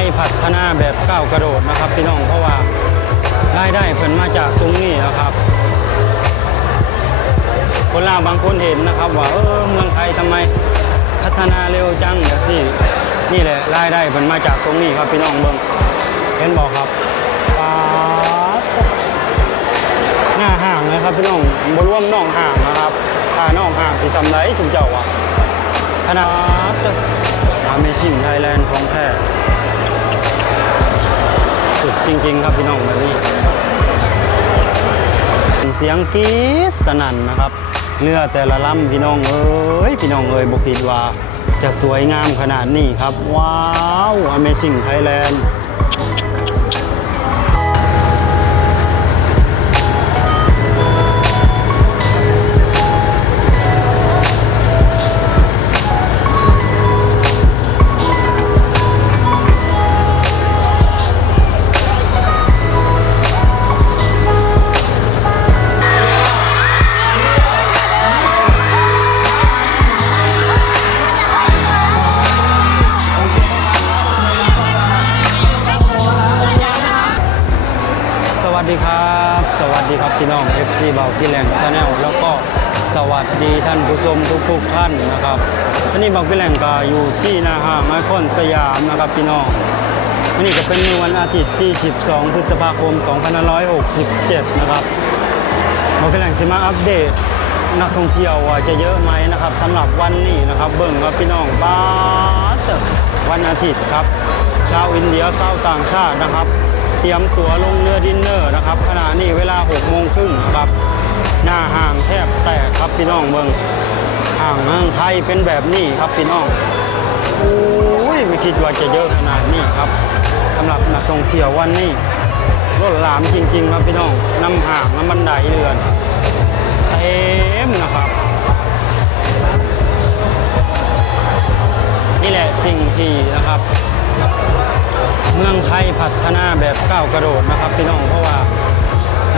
ยพัฒนาแบบก้าวกระโดดนะครับ พี่น้องเพราะว่ารายได้เพิ่นมาจากตรงนี้นะครับ คนลาวบางคนเห็นนะครับ ว่าเออเมืองไทยทำไมพัฒนาเร็วจังเดี๋ยวสินี่แหละรายได้เพิ่นมาจากตรงนี้ครับพี่น้องเบิ่งเห็นบอกครับหน้าห่างนะครับพี่น้องบ่รวมน่องห่างนะครับถ้าน่องห่างที่สำไรสุมเจ้าว่ะขนาด Amazing Thailand ของแท้ สุดจริง ๆ ครับพี่น้องแบบนี้ เสียงกรี๊ดสนั่นนะครับ เรือแต่ละลำพี่น้องเอ้ยพี่น้องเอ้ยบคิดว่าจะสวยงามขนาดนี้ครับ ว้าว Amazing Thailand พี่น้อง FC เบาพี่แหลงชาแนลแล้วก็สวัสดีท่านผู้ชมทุกๆท่านนะครับวันนี้เบาพี่แหลงก็อยู่ที่หนาห้างไอคอนสยามนะครับพี่น้องวันนี้ก็เป็นวันอาทิตย์ที่ 12 พฤษภาคม 2567 นะครับเบาพี่แหลงสิมาอัปเดตนักท่องเที่ยวจะเยอะไหมนะครับสำหรับวันนี้นะครับเบิ่งครับพี่น้องบ้าดวันอาทิตย์ครับ ชาวอินเดียชาวต่างชาตินะครับ เตรียมตัวลงเรือดินเนอร์นะครับขณะนี้เวลา6โมงครึ่งครับหน้าห่างแทบแตกครับพี่น้องเบิงห่างเมืองไทยเป็นแบบนี้ครับพี่น้องโอ้ยไม่คิดว่าจะเยอะขนาดนี้ครับสำหรับนักท่องเที่ยววันนี้รถหลามจริงๆครับพี่น้องน้ำห่างน้ำบันไดเรือนเต็มนะครับนี่แหละสิ่งที่นะครับ เมืองไทยพัฒนาแบบก้าวกระโดดนะครับพี่น้องเพราะว่า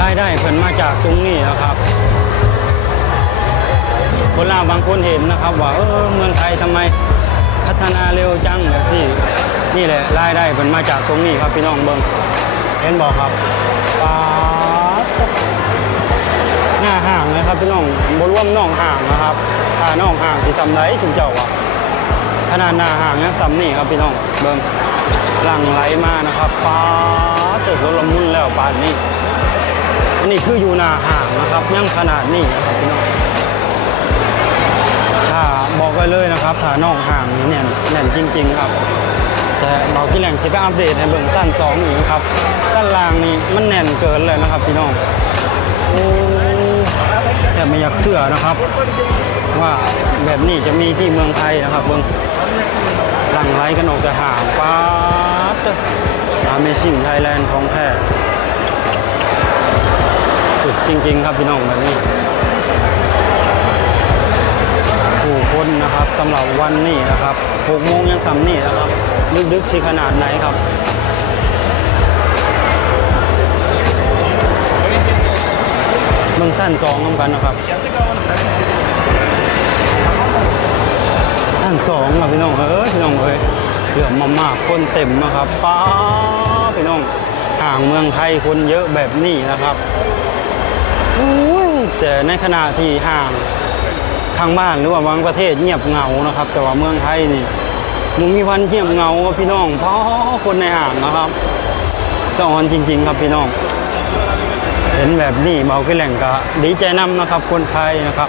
รายได้เพิ่นมาจากตรงนี้นะครับคนลาวบางคนเห็นนะครับ ว่าเออเมืองไทยทำไมพัฒนาเร็วจังเดี๋ยวสินี่แหละรายได้เพิ่นมาจากตรงนี้ครับพี่น้องเบิ่งเห็นบอกครับปาหน้าห่างนะครับพี่น้องบ่รวมน่องห่างนะครับถ้าน่องห่างสิสำไรสุมเจ้าว่ะขนาดหน้าห่างยังซ้ำนี่ครับพี่น้องเบิ่ง หลังไหลมานะครับป้าเติดรถละมุนแล้วปานนี้อันนี้คืออยู่หน้าห่างนะครับยังขนาดนี้นะครับพี่น้องถ้าบอกไว้เลยนะครับถ้าน้องห่างนี่แน่นแน่นจริง ๆ ครับแต่เราที่แหล่งสิไปอัปเดตให้เบิ่งสั้นสองอีกครับสั้นล่างนี่มันแน่นเกินเลยนะครับพี่น้องโอ้แต่ไม่อยากเชื่อนะครับ ว่าแบบนี้จะมีที่เมืองไทยนะครับเบิ่งหลังไหลกันออกจากห่างป๊า ดอาเมซิ่งไทยแลนด์ของแท้สุดจริง ๆ ครับพี่น้องแบบนี้ผู้คนนะครับสำหรับวันนี้นะครับ6โมงยังสำนี่นะครับดึกๆชิขนาดไหนครับเมืองสั้นสองน้ำกันนะครับท่านสองครับพี่น้องเอ้ยพี่น้องเอ้ย เหลือมามากคนเต็มนะครับป้าพี่น้องห่างเมืองไทยคนเยอะแบบนี้นะครับแต่ในขณะที่ห่างทางบ้านหรือว่าบางประเทศเงียบเงานะครับ แต่ว่าเมืองไทยนี่มันมีวันเงียบเงาครับพี่น้อง เพราะคนในห่างนะครับสอนจริง ๆ ครับพี่น้อง เห็นแบบนี้เบาขึ้แหล่งก็ดีใจนำนะครับ คนไทยนะครับ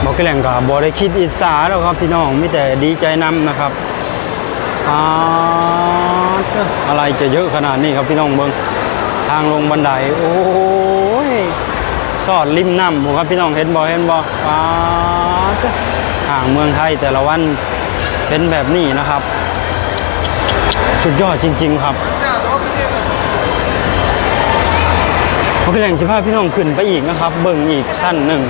เบอกแกล้งกับบอได้คิดอิสาแล้วครับพี่น้องมีแต่ดีใจนำนะครับ อาอะไรจะเยอะขนาดนี้ครับพี่น้องเบิงทางลงบันไดโอ้ยสอดริมน้ำผมครับพี่น้องเห็นบอเห็นบออาห่างเมืองไทยแต่ละวันเป็นแบบนี้นะครับสุดยอดจริง ๆ ครับบอกแกล้งสิพาพี่น้องขึ้นไปอีกนะครับ เบิ่งอีกขั้นหนึ่ง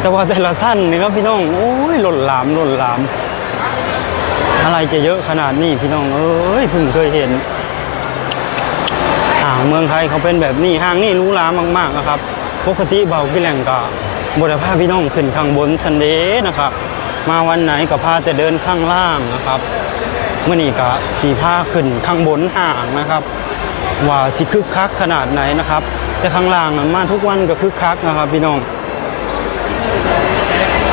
แต่ว่าแต่ละท่านนี่ครับพี่น้องโอ้ยหล่นหลามหล่นหลาม อะไรจะเยอะขนาดนี้พี่น้องเอ้ยเพิ่งเคยเห็นห่างเมืองไทยเขาเป็นแบบนี้ห้างนี่รู้ล้ามาก ๆนะครับ ปกติเบาพี่แหล่งก็บไดพาพี่น้องขึ้นข้างบนซันเดย์นะครับ มาวันไหนก็พาแต่เดินข้างล่างนะครับเมื่อนี้ก็สีผ้าขึ้นข้างบนห่างนะครับ ว่าสิคึกคักขนาดไหนนะครับ แต่ข้างล่างมาทุกวันก็คึกคักนะครับพี่น้อง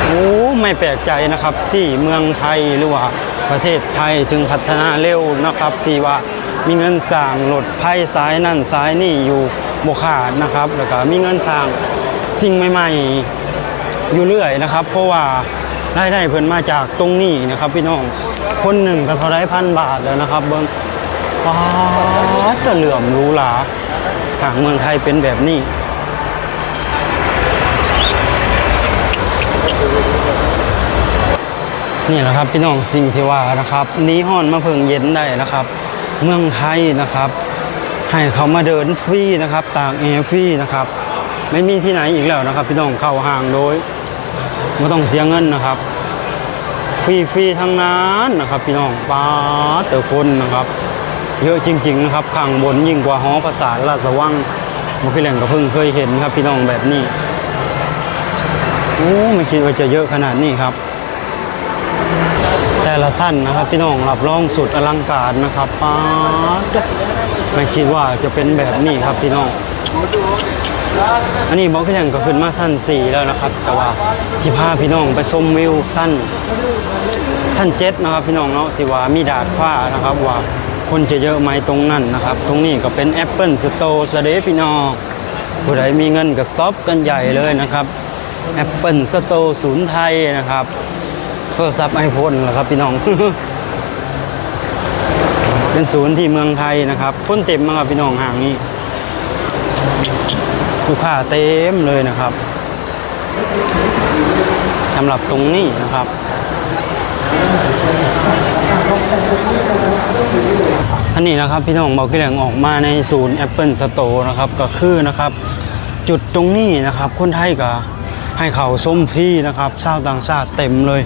โอ้ไม่แปลกใจนะครับที่เมืองไทยหรือว่า ประเทศไทยถึงพัฒนาเร็วนะครับ ที่ว่ามีเงินสร้างรถไฟสายนั่นสายนี่อยู่บกขาดนะครับ แล้วก็มีเงินสร้างสิ่งใหม่ๆอยู่เรื่อยนะครับ เพราะว่ารายได้เพิ่นมาจากตรงนี้นะครับ พี่น้องคนหนึ่งก็เท่าไรพันบาทแล้วนะครับ เบิ้งป๊าจะเหลื่อมรูหราทางเมืองไทยเป็นแบบนี้ นี่แหละครับพี่น้องสิ่งที่ว่านะครับนี้ห้อนมาเพิ่งเย็นได้นะครับ เมืองไทยนะครับ ให้เขามาเดินฟรีนะครับต่ากแอร์ฟรีนะครับ ไม่มีที่ไหนอีกแล้วนะครับ พี่น้องเข้าห้างโดยไม่ต้องเสียเงินนะครับ ฟรีฟรีทั้งนั้นนะครับ พี่น้องป้าเตอคนนะครับ เยอะจริง ๆ นะครับข้างบนยิ่งกว่าหอภาษาราชวังมื่อกี้แหล่งก็เพิ่งเคยเห็นครับ พี่น้องแบบนี้โอ้ไม่คิดว่าจะเยอะขนาดนี้ครับ แต่ละสั้นนะครับ พี่น้องรับรองสุดอลังการนะครับป๊าดไม่คิดว่าจะเป็นแบบนี้ครับพี่น้อง อันนี้บอกพี่แล่งก็ขึ้นมาสั้นสี่แล้วนะครับ แต่ว่าที่พาพี่น้องไปชมวิวสั้นสั้นเจ็ดนะครับ พี่น้องเนาะที่ว่ามีดาดฟ้านะครับว่าคนจะเยอะไหมตรงนั้นนะครับ ตรงนี้ก็เป็น Apple Store สเดพี่น้องผู้ใดมีเงินก็ซอปกันใหญ่เลยนะครับ Apple Store ศูนย์ไทยนะครับ โทรศัพท์ไอโฟนเหรอครับพี่น้อง เป็นศูนย์ที่เมืองไทยนะครับคนเต็มมากครับพี่น้องห่างนี้ลูกค้าเต็มเลยนะครับสำหรับตรงนี้นะครับอันนี้นะครับพี่น้องบอกพี่แหลงออกมาในศูนย์ Apple Store นะครับก็คือนะครับ จุดตรงนี้นะครับ คนไทยก็ให้เขาส้มฟรีนะครับชาวต่างชาติเต็มเลย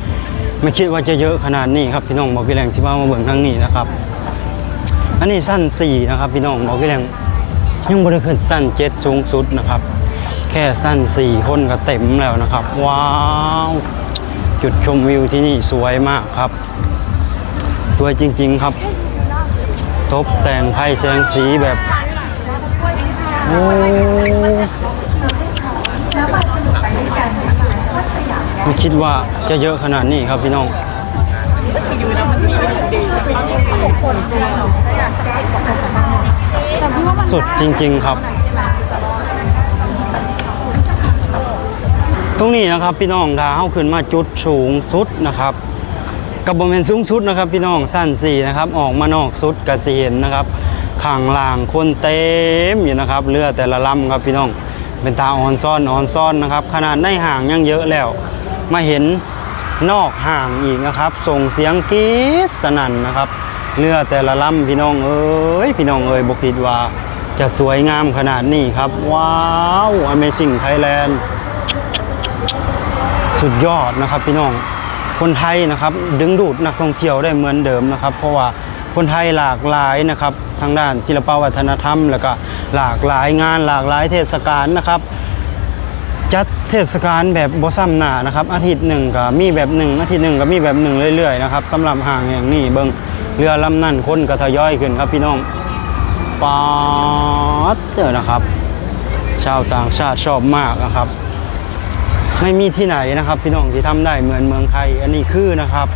ไม่คิดว่าจะเยอะขนาดนี้ครับพี่น้องบอกพี่แหลงสิบ้ามาเบิ่งทางนี้นะครับ อันนี้สั้น4นะครับพี่น้องบอกพี่แหลงยังบริขึ้นสั้น7สูงสุดนะครับ แค่สั้น4คนก็เต็มแล้วนะครับ ว้าว จุดชมวิวที่นี่สวยมากครับ สวยจริง ๆครับตกแต่งไพ่แสงสีแบบโอ้ ไม่คิดว่าจะเยอะขนาดนี้ครับพี่น้องสุดจริง ๆครับ ตรงนี้นะครับพี่น้องถ้าเข้าขึ้นมาจุดสูงสุดนะครับกับบริเวณสูงสุดนะครับ พี่น้องสั้นสี่นะครับออกมานอกสุดกระสีเห็นนะครับข้างล่างคนเต็มอยู่นะครับเรือแต่ละลำครับพี่น้องเป็นตาออนซ่อนออนซ่อนนะครับ ขนาดในห่างยังเยอะแล้ว มาเห็นนอกห่างอีกนะครับ ส่งเสียงกรี๊ดสนั่นนะครับเรือแต่ละลำพี่น้องเอ้ยพี่น้องเอ้ยบคิดว่าจะสวยงามขนาดนี้ครับ ว้าว Amazing Thailand สุดยอดนะครับพี่น้องคนไทยนะครับ ดึงดูดนักท่องเที่ยวได้เหมือนเดิมนะครับ เพราะว่าคนไทยหลากหลายนะครับ ทางด้านศิลปวัฒนธรรม แล้วก็หลากหลายงานหลากหลายเทศกาลนะครับ เทศกาลแบบบซ้ำหน้านะครับ อาทิตย์หนึ่งก็มีแบบหนึ่งอาทิตย์หนึ่งก็มีแบบหนึ่งเรื่อยๆนะครับสำหรับห่างอย่างนี้เบิงเรือลำนั่นคนก็ทยอยขึ้นครับพี่น้องป๊าดเจอนะครับ ชาวต่างชาติชอบมากนะครับ ไม่มีที่ไหนนะครับ พี่น้องที่ทำได้เหมือนเมืองไทย อันนี้คือนะครับ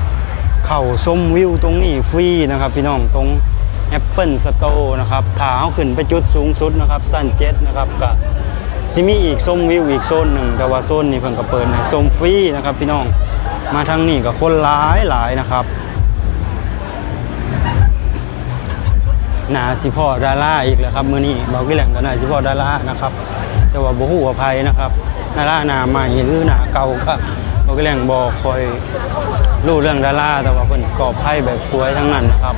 เข่าชมวิวตรงนี้ฟรีนะครับ พี่น้องตรง Apple Store นะครับถาเอาขึ้นไปจุดสูงสุดนะครับสั้นเจ็ดนะครับกับ ซิมีอีกชมวิวอีกโซนหนึ่งแต่ว่าโซนนี้เพิ่งก็เปิดให้มฟรีนะครับพี่น้องมาทางนี้กับคนหลายหลายนะครับหนาสิพ่อดาราอีกแล้วครับมื้อนี้บอกกี่แหล่งกันหนาสิพ่อดารานะครับ แต่ว่าบ่ฮู้อภัยนะครับดาราหน้าใหม่หรือหน้าเก่าก็บอกกี่แหล่งบ่คอยรู้เรื่องดาราแต่ว่าเพิ่นกอบไพ่แบบสวยทั้งนั้นนะครับ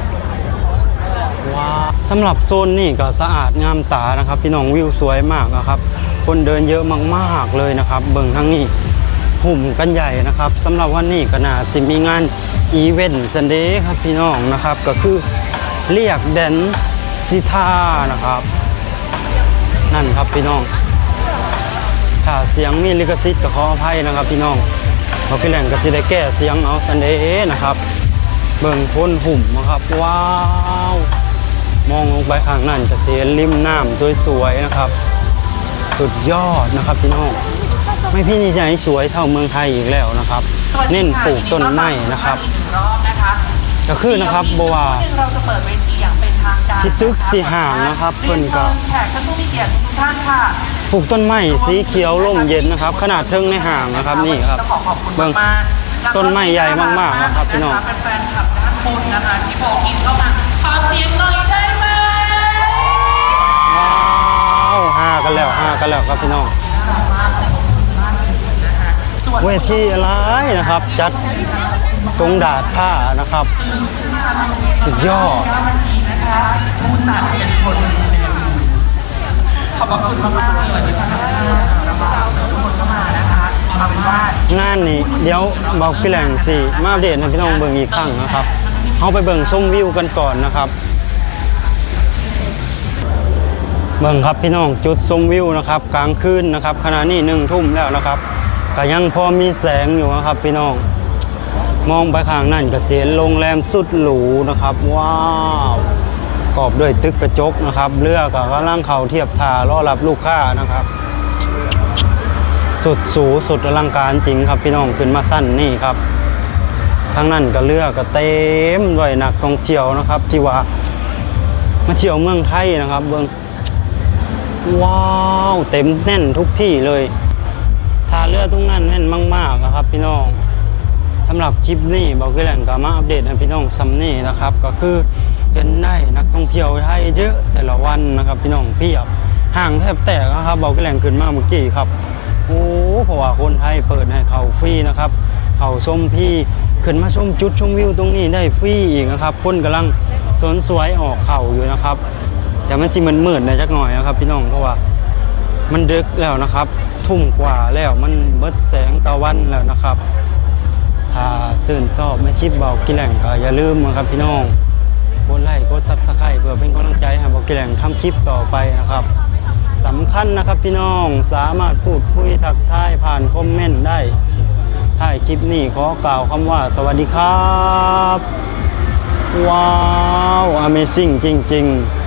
ว้าสำหรับโซนนี่ก็สะอาดงามตานะครับ พี่น้องวิวสวยมากนะครับ คนเดินเยอะมากๆเลยนะครับ เบิ่งทั้งนี้หุ่มกันใหญ่นะครับสำหรับวันนี้ก็น่าสิมีงานอีเวนต์ซันเดย์ครับพี่น้องนะครับ ก็คือเรียกแดนซิทานะครับ นั่นครับพี่น้อง ถ้าเสียงมีลิขสิทธิ์ก็ขออภัยนะครับ พี่น้องเราพี่แหล่งก็จะได้แก้เสียงเอาซันเดย์นะครับเบิ่งพ้นหุ่มนะครับว้าว มองลงไปข้างนั้นจะเสียริมน้ำสวยๆนะครับ สุดยอดนะครับพี่น้องไม่พี่นี่จะให้สวยเท่าเมืองไทยอีกแล้วนะครับ เน้นปลูกต้นไม้นะครับอีกรอบนะคะก็คือนะครับบัวาเราจะเปิดเวทีอย่างเป็นทางการสิตึกสิห่างนะครับเพิ่นก็เรียนเชิญแขกท่านผู้มีเกียรติทุกท่านค่ะปลูกต้นไม้สีเขียวร่มเย็นนะครับ ขนาดเทิงในห่างนะครับนี่ครับต้องขอขอบคุณเบิ่งมากๆแล้วก็ต้นไม้ใหญ่มากๆนะครับพี่น้องเป็นแฟนคลับด้านบนนะคะที่บอกอินเข้ามาขอเสียงหน่อยได้ไหมว้าว หากันแล้วหากันแล้วครับพี่น้องเวทีอะไรนะครับ จัดตรงดาดผ้านะครับ สุดยอดผู้จัดเป็นคนขอบคุณมากเลยที่ท่านรับฟังทุกคนเข้ามานะคะเอาเป็นว่างานนี้เดี๋ยวบอกพี่แหล่งสิมาอัปเดตให้พี่น้องเบิ่งอีกครั้งนะครับเอาไปเบิ่งส้มวิวกันก่อนนะครับ เบิ่งครับพี่น้องจุดชมวิวนะครับกลางคืนนะครับขณะนี้หนึ่งทุ่มแล้วนะครับก็ยังพอมีแสงอยู่นะครับพี่น้อง มองไปข้างนั่นก็เสียนโรงแรมสุดหรูนะครับว้าวกอบด้วยตึกกระจกนะครับเรือก็กำลังเข้าเทียบท่ารอรับลูกค้านะครับ สุดสูสุดอลังการจริงครับพี่น้องขึ้นมาสั้นนี่ครับทั้งนั้นก็เรือก็เต็มด้วยนักท่องเที่ยวนะครับ ที่ว่ามาเที่ยวเมืองไทยนะครับเบิ่ง ว้าว เต็มแน่นทุกที่เลยทาเรือตรงนั้นแน่นมากๆนะครับพี่น้องสำหรับคลิปนี้บอกคือแหล่งก็มาอัปเดตให้พี่น้องซัมนี่นะครับ ก็คือเห็นได้นักท่องเที่ยวไทยเยอะแต่ละวันนะครับ พี่น้องเพียบห่างแทบแตกนะครับบอกคือแหล่งขึ้นมาเมื่อกี้ครับโอ้เพราะว่าคนไทยเปิดให้เขาฟรีนะครับเขาชมพี่ขึ้นมาชมจุดชมวิวตรงนี้ได้ฟรีอีกนะครับคนกำลังสวนสวยออกเข่าอยู่นะครับ แต่มันสิมันมืดๆหนะจักหน่อยนะครับ พี่น้องเพราะว่า มันดึกแล้วนะครับ ทุ่มกว่าแล้วมันเบิดแสงตะวันแล้วนะครับ ถ้าสื่นชอบไม่ชิปบอกกิแหล่งก็อย่าลืมนะครับพี่น้องกดไลค์กดซับสไครต์เพื่อเป็นกำลังใจให้บอกกิแหล่งทำคลิปต่อไปนะครับสำคัญนะครับพี่น้องสามารถพูดคุยทักทายผ่านคอมเมนต์ได้ท้ายคลิปนี้ขอกล่าวคำว่าสวัสดีครับ ว้าว Amazing จริง ๆ